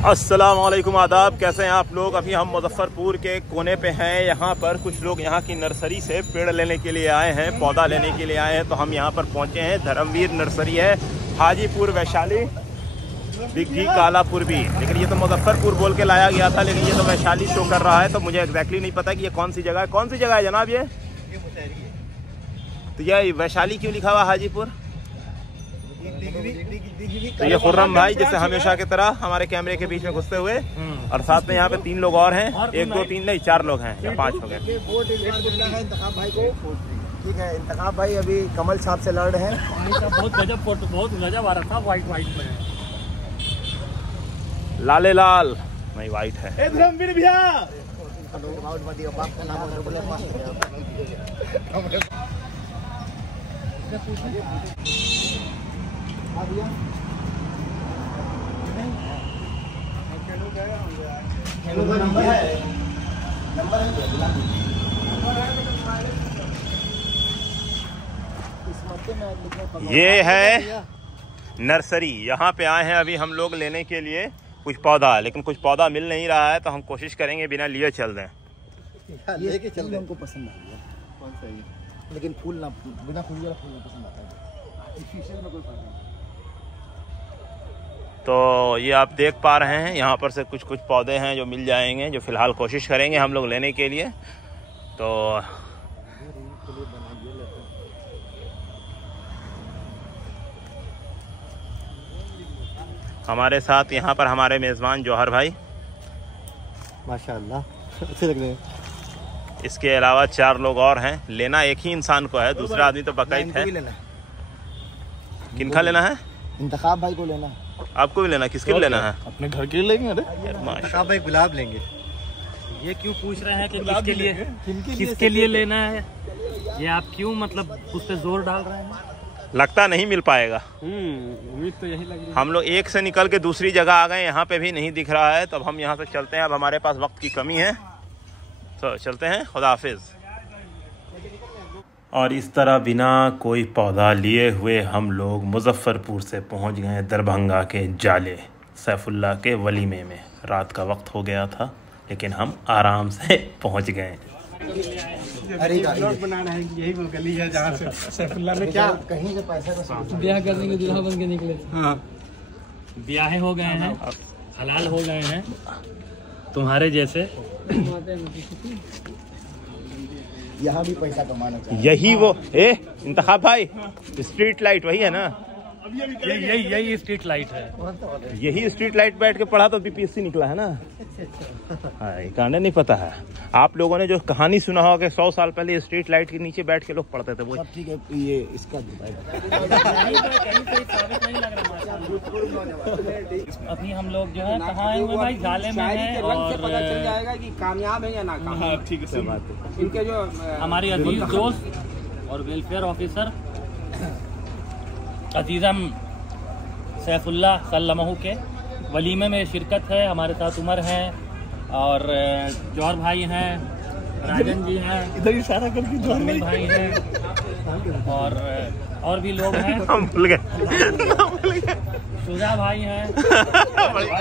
अस्सलामुअलैकुम, आदाब। कैसे हैं आप लोग? अभी हम मुजफ्फरपुर के कोने पे हैं। यहाँ पर कुछ लोग यहाँ की नर्सरी से पेड़ लेने के लिए आए हैं, पौधा लेने के लिए आए हैं। तो हम यहाँ पर पहुँचे हैं। धर्मवीर नर्सरी है, हाजीपुर, वैशाली, बिग्गी, कालापुर भी। लेकिन ये तो मुजफ्फरपुर बोल के लाया गया था, लेकिन ये तो वैशाली शो कर रहा है। तो मुझे एग्जैक्टली नहीं पता कि ये कौन सी जगह है। कौन सी जगह है जनाब ये? तो ये वैशाली क्यों लिखा हुआ हाजीपुर? तो ये खुर्रम भाई जैसे हमेशा की तरह हमारे कैमरे के बीच में घुसते हुए, और साथ में यहाँ पे 3 लोग और हैं। 1 2 3 नहीं 4 लोग हैं या 5 हो गए। इंतखाब भाई को ठीक है। इंतखाब भाई अभी कमल साहब से लड़ रहे हैं। बहुत गजब फोटो, बहुत गजब आ रहा था। वाइट में लाले लाल नहीं, वाइट है। धर्मवीर भैया ये है नर्सरी। यहाँ पे आए हैं अभी हम लोग लेने के लिए कुछ पौधा, लेकिन कुछ पौधा मिल नहीं रहा है। तो हम कोशिश करेंगे बिना लिए चल दें। लेके चल रहे हमको पसंद आ गया। कौन सा है? लेकिन फूल ना, बिना फूल वाला फूल ना पसंद आता है। आर्टिफिशियल में कोई फर्क नहीं। तो ये आप देख पा रहे हैं, यहाँ पर से कुछ पौधे हैं जो मिल जाएंगे, जो फिलहाल कोशिश करेंगे हम लोग लेने के लिए। तो हमारे साथ यहाँ पर हमारे मेज़बान जौहर भाई, माशाअल्लाह अच्छे लग रहे हैं। इसके अलावा 4 लोग और हैं। लेना एक ही इंसान को है, दूसरा आदमी तो बकायद है। किनका लेना है? इंतखाब भाई को लेना। आपको भी लेना? किसके लिए लेना है? अपने घर के लिए लेंगे। अरे इंतखाब भाई गुलाब लेंगे। ये क्यों पूछ रहे हैं कि किसके लिए लेना है? ये आप क्यों मतलब उस पर जोर डाल रहे हैं? लगता नहीं मिल पाएगा। उम्मीद तो यही लग रही है। हम लोग एक से निकल के दूसरी जगह आ गए, यहाँ पे भी नहीं दिख रहा है। तो अब हम यहाँ से चलते हैं। अब हमारे पास वक्त की कमी है, तो चलते हैं। खुदा हाफिज। और इस तरह बिना कोई पौधा लिए हुए हम लोग मुजफ्फरपुर से पहुँच गए दरभंगा के जाले सैफुल्लाह के वलीमे में। रात का वक्त हो गया था, लेकिन हम आराम से पहुँच गए। अरे बना रहे हैं, यही वो गली है जहाँ से सैफुल्लाह में क्या कहीं से पैसा का ब्याह करने के दूल्हा बन के निकले। हाँ, ब्याह हो गए हैं, हलाल हो गए हैं तुम्हारे जैसे। यहाँ भी पैसा कमाना चाहिए। यही वो इंतखाब भाई, स्ट्रीट लाइट वही है ना? यही स्ट्रीट लाइट है। यही स्ट्रीट लाइट बैठ के पढ़ा तो बीपीएससी निकला है ना। हाँ, ये कहानी नहीं पता है आप लोगों ने? जो कहानी सुना होगा कि 100 साल पहले स्ट्रीट लाइट के नीचे बैठ के लोग पढ़ते थे, वो ठीक है। ये इसका अभी हम लोग जो है कहाँ आएंगे भाई? जाले में हैं। और पता चल जाएगा कि कामयाब है या नाकामयाब। ठीक है, बात है। इनके जो हमारी अजीज दोस्त और वेलफेयर ऑफिसर अजीज़म सैफुल्लाह सल्लमहू के वलीमे में शिरकत है। हमारे साथ उमर हैं और जौहर भाई हैं, राजन जी हैं, इधर इशारा करके जौहर भाई हैं, और भी लोग हैं। हम भूल गए। शुजा भाई हैं,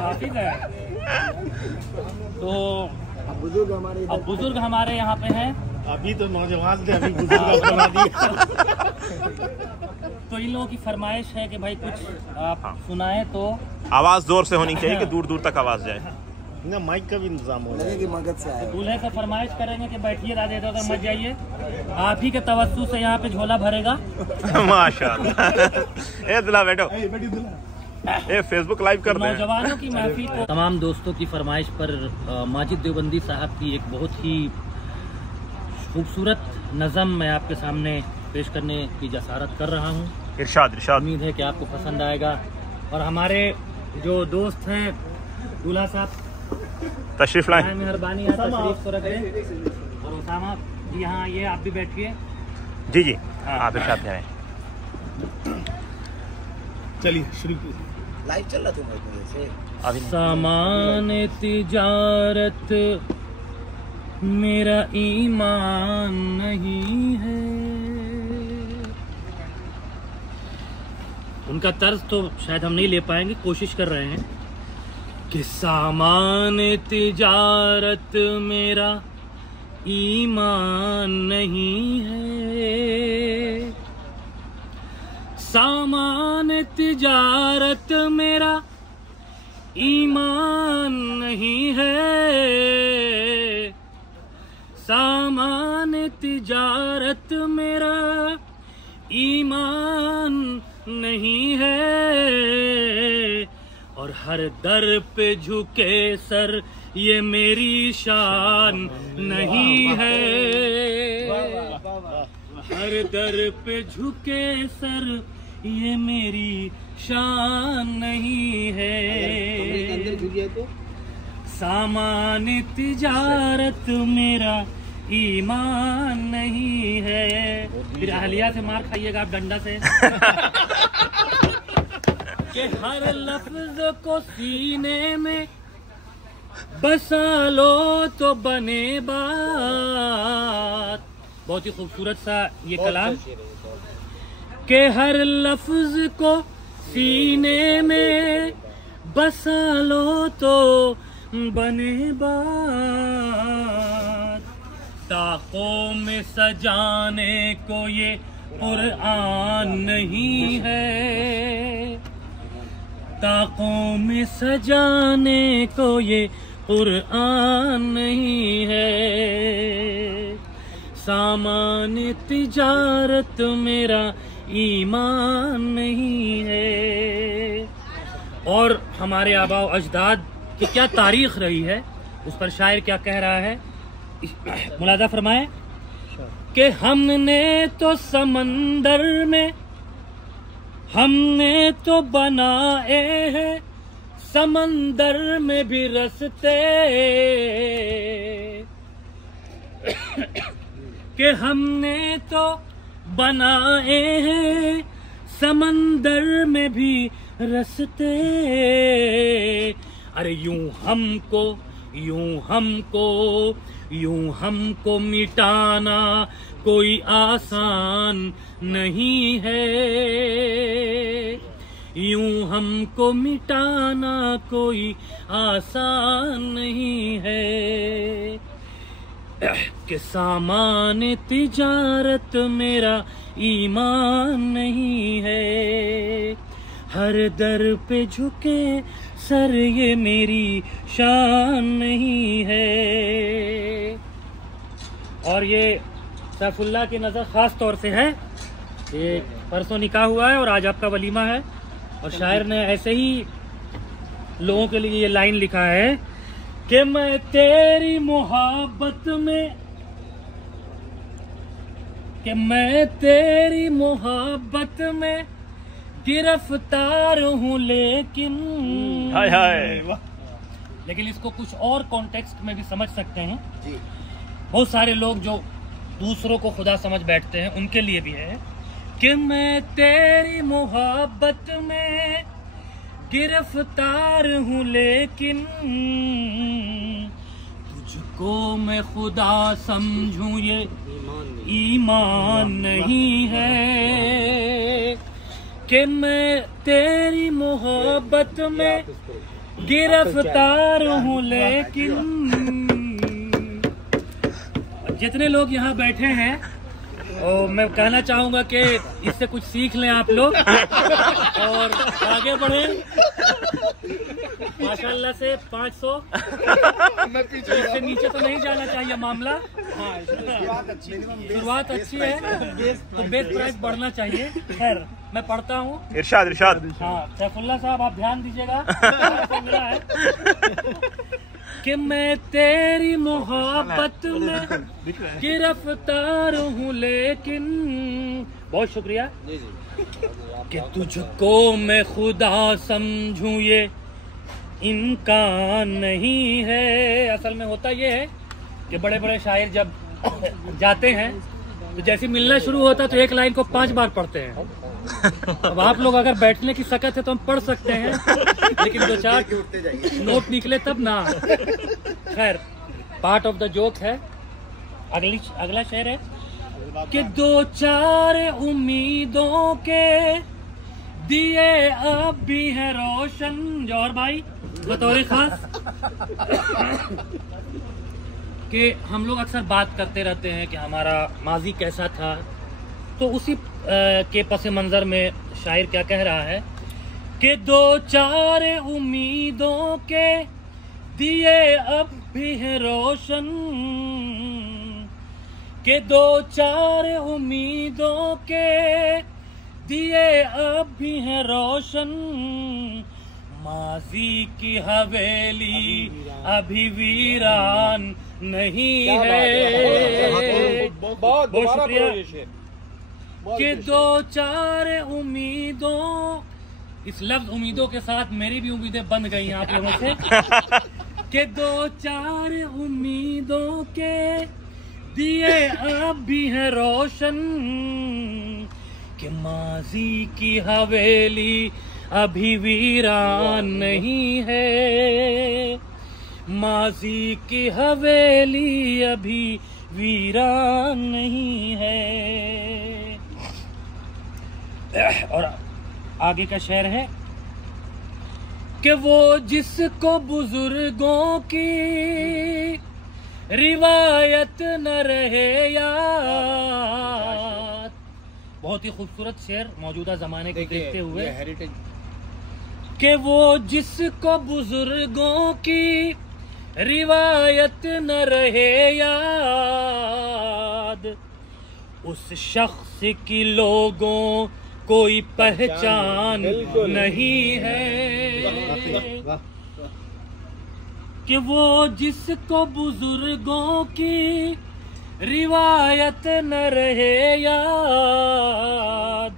हाफिज है। तो अब बुजुर्ग हमारे यहाँ पे हैं। अभी तो नौजवान थे, अभी बुजुर्ग बना दिया। तो इन लोगों की फरमाइश है कि भाई कुछ आप सुनाएं। तो आवाज जोर से होनी चाहिए कि दूर दूर तक आवाज जाए ना। माइक का भी इंतजाम हो कि मगध से आया। दूल्हे से फरमाइश करेंगे कि बैठिए, राधे इधर मत जाइए। आप ही के तवज्जो से यहाँ पे झोला भरेगा। माशाल्लाह। ए दुल्हा बैठो, ए फेसबुक लाइव कर दे। नौजवानों की महफिल को तमाम दोस्तों की फरमाइश पर माजिद देवबंदी साहब की एक बहुत ही खूबसूरत नज़म मैं आपके सामने पेश करने की जसारत कर रहा हूँ। इरशाद इरशाद। उम्मीद है कि आपको पसंद आएगा। और हमारे जो दोस्त हैं दूल्हा साहब तशरीफ लाएं। मेहरबानी तशरीफ तो रख दें। और उसामा जी यहाँ आइए, आप भी बैठिए। जी जी, आप इरशाद करें। चलिए शुरू लाइव चल रहा था। सामान तिजारत मेरा ईमान नहीं है। उनका तर्ज तो शायद हम नहीं ले पाएंगे, कोशिश कर रहे हैं। कि सामान तिजारत मेरा ईमान नहीं है, सामान तिजारत मेरा ईमान नहीं है, सामान तिजारत मेरा ईमान नहीं है, और हर दर पे झुके सर ये मेरी शान नहीं है, हर दर पे झुके सर ये मेरी शान नहीं है, सामान तिजारत मेरा ईमान नहीं है। फिर अहलिया से मार खाइएगा आप डंडा से। कि हर लफ्ज को सीने में बसा लो तो बने बात। बहुत ही खूबसूरत सा ये कलाम। कि हर लफ्ज को सीने में बसा लो तो बने बात। ताकों में सजाने को ये कुरान नहीं है, ताकों में सजाने को ये कुरान नहीं है, सामान तिजारत मेरा ईमान नहीं है। और हमारे आबाओ अजदाद की क्या तारीख रही है, उस पर शायर क्या कह रहा है, मुलाजा फरमाए कि हमने तो समंदर में हमने तो बनाए हैं समंदर में भी रस्ते, कि हमने तो बनाए हैं समंदर में भी रस्ते। अरे यूं हमको मिटाना कोई आसान नहीं है, यूं हमको मिटाना कोई आसान नहीं है। कि सामान तिजारत मेरा ईमान नहीं है, हर दर पे झुके सर ये मेरी शान नहीं है। और ये सैफुल्लाह की नज़र ख़ास तौर से है। ये परसों निकाह हुआ है और आज आपका वलीमा है, और शायर ने ऐसे ही लोगों के लिए ये लाइन लिखा है कि मैं तेरी मोहब्बत में, कि मैं तेरी मोहब्बत में गिरफ्तार हूँ, लेकिन हाय हाय, लेकिन इसको कुछ और कॉन्टेक्स्ट में भी समझ सकते हैं। बहुत सारे लोग जो दूसरों को खुदा समझ बैठते हैं उनके लिए भी है कि मैं तेरी मोहब्बत में गिरफ्तार हूँ, लेकिन तुझको मैं खुदा समझूं ये ईमान नहीं है। कि मैं तेरी मोहब्बत में गिरफ्तार हूँ, लेकिन जितने लोग यहाँ बैठे हैं और मैं कहना चाहूंगा कि इससे कुछ सीख लें आप लोग और आगे बढ़ें। माशाल्लाह से 500 इससे नीचे तो नहीं जाना चाहिए मामला। हाँ, शुरुआत अच्छी है तो बेस प्राइस बढ़ना चाहिए। खैर मैं पढ़ता हूँ। इरशाद इरशाद। हाँ सैफुल्लाह साहब आप ध्यान दीजिएगा। मिला है कि मैं तेरी मोहब्बत में गिरफ्तार हूँ, लेकिन बहुत शुक्रिया कि तुझको मैं खुदा समझूं ये इम्कान नहीं है। असल में होता ये है कि बड़े बड़े शायर जब जाते हैं तो जैसे मिलना शुरू होता तो एक लाइन को 5 बार पढ़ते हैं। अब आप लोग अगर बैठने की सकत है तो हम पढ़ सकते हैं, लेकिन 2-4 नोट निकले तब ना। खैर पार्ट ऑफ द जोक है। अगला शेर है कि 2-4 उम्मीदों के दिए अब भी है रोशन। जौहर भाई बतौर खास कि हम लोग अक्सर बात करते रहते हैं कि हमारा माजी कैसा था, तो उसी के पस मंजर में शायर क्या कह रहा है कि दो चार उम्मीदों के दिए अब भी हैं रोशन, के दो चार उम्मीदों के दिए अब भी हैं रोशन, माजी की हवेली अभी वीरान नहीं है। बहुत शुक्रिया। कि दो चार उम्मीदों, इस लफ्ज उम्मीदों के साथ मेरी भी उम्मीदें बंध गई हैं आप लोगों से। कि दो चार उम्मीदों के दिए अब भी हैं रोशन, कि माजी की हवेली अभी वीरान नहीं है, माजी की हवेली अभी वीरान नहीं है। और आगे का शेर है कि वो जिसको बुजुर्गों की रिवायत न रहे याद। बहुत ही खूबसूरत शेर मौजूदा जमाने को देखते हुए, कि वो जिसको बुजुर्गों की रिवायत न रहे याद, उस शख्स की लोगों कोई पहचान नहीं है। कि वो जिसको बुजुर्गों की रिवायत न रहे याद,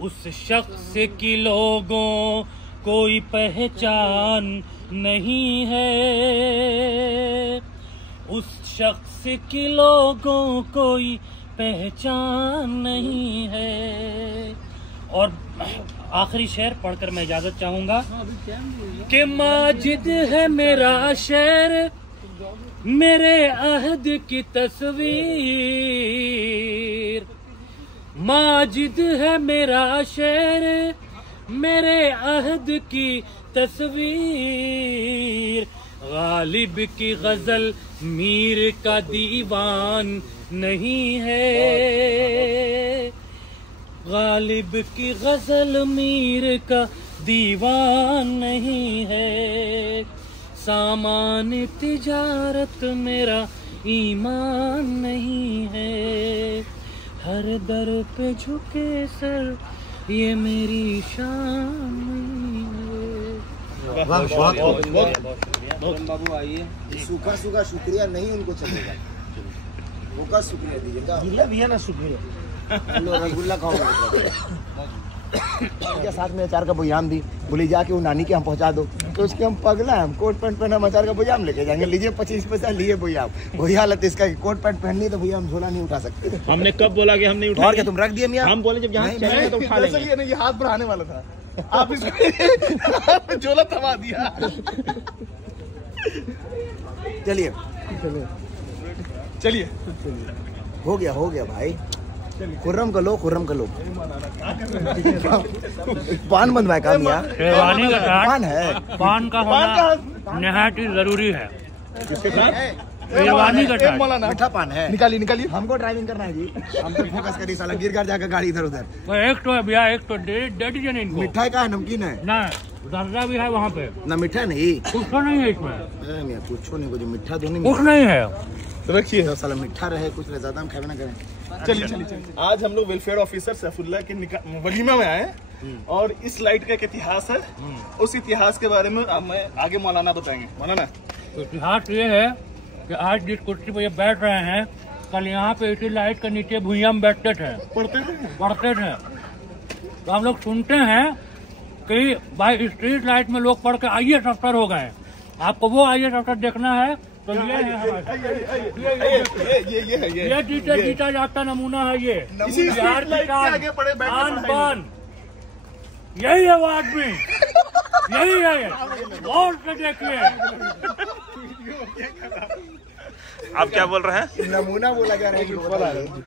उस शख्स की लोगों कोई पहचान नहीं है, उस शख्स की लोगों कोई पहचान नहीं है। और आखिरी शेर पढ़कर मैं इजाजत चाहूंगा कि माजिद है मेरा शेर, मेरे अहद की तस्वीर, माजिद है मेरा शेर, मेरे अहद की तस्वीर, गालिब की गजल मीर का दीवान नहीं है, गालिब की गजल मीर का दीवान नहीं है, सामान तिजारत मेरा ईमान नहीं है, हर दर पे झुके सर ये मेरी शान नहीं है। बाबू आइए। सूखा सूखा शुक्रिया नहीं उनको चलेगा, सूखा शुक्रिया दीजिएगा। गीला भी है ना शुक्रिया। रसगुल्ला खाओगे क्या? साथ में अचार का बोयाम दी, बोली जाके वो नानी के हम पहुंचा दो, तो उसके हम पगला, हम कोट पैंट पहना, हम अचार का बोयाम लेके जाएंगे। लीजिए 25 पैसा लिए बोयाम। वही हालत इसका, कोट पैंट पहननी तो भैया हम झोला नहीं उठा सकते। हमने कब बोला कि हम नहीं उठा? और क्या तुम रख दिए मियां? हम बोले जब यहाँ चलेंगे तो उठा लेंगे। ये हाथ बढ़ाने वाला था, आप इसको झोला थमा दिया। चलिए चलिए, हो गया भाई। खुर्रम का लो, खुर्रम का लो। पान बनवाए काम यार, शेरवानी का पान है, पान का होना निहायत ही जरूरी है। शेरवानी का टाट मीठा पान है। निकालिए। हमको ड्राइविंग करना है जी, हम तो फोकस करिए, साला गिर कर जाकर गाड़ी इधर उधर। एक तो है भैया, एक तो दे दीजिए ना इनको। मिठाई का है, नमकीन है ना, जर्दा भी है वहाँ पे ना, मिठा नहीं, कुछ तो नहीं है इसमें, कुछ नहीं, कुछ मिठा तो नहीं, कुछ नहीं है। रखिए तो साला मिठा रहे, कुछ ज्यादा हम खाए ना करें। चलिए। आज हम लोग वेलफेयर ऑफिसर सैफुल्लाह के वलीमा में आए और इस लाइट का एक इतिहास है, उस इतिहास के बारे में मैं आगे मौलाना बताएंगे। मौलाना, तो इतिहास ये है कि आज जिस कुर्सी पर ये बैठ रहे हैं, कल यहाँ पे इसी लाइट के नीचे भुइयां में बैठते थे, पढ़ते थे। तो हम लोग सुनते हैं कि भाई स्ट्रीट लाइट में लोग पढ़ के IAS अफसर हो गए। आपको वो IAS अफसर देखना है तो ये जीता जाता नमूना है। ये बिहार की शान बान, यही है वो आदमी, यही है। और से देखिए, आप क्या बोल रहे हैं? नमूना बोला जा रहा है।